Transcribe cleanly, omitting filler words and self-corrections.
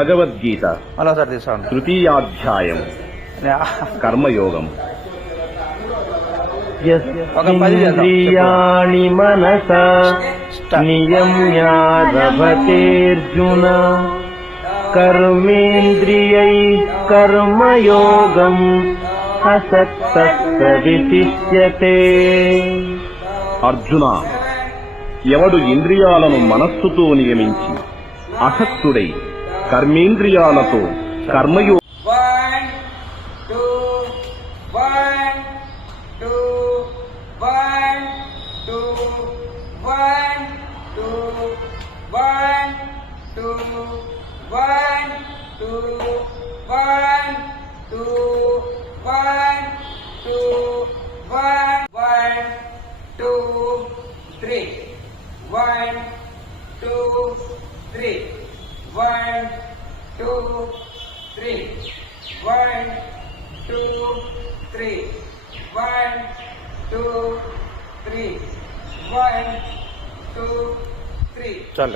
భగవద్గీత తృతీయాధ్యాయం కర్మయోగం. ఇంద్రియాణి మనసా నియమ్యారభతేర్జున కర్మేంద్రియై కర్మయోగం అసక్తః విశిష్యతే. అర్జున, ఎవడు ఇంద్రియాలను మనస్సుతో నియమించి అసక్తుడై కర్మేంద్రియాలతో కర్మయోగం चल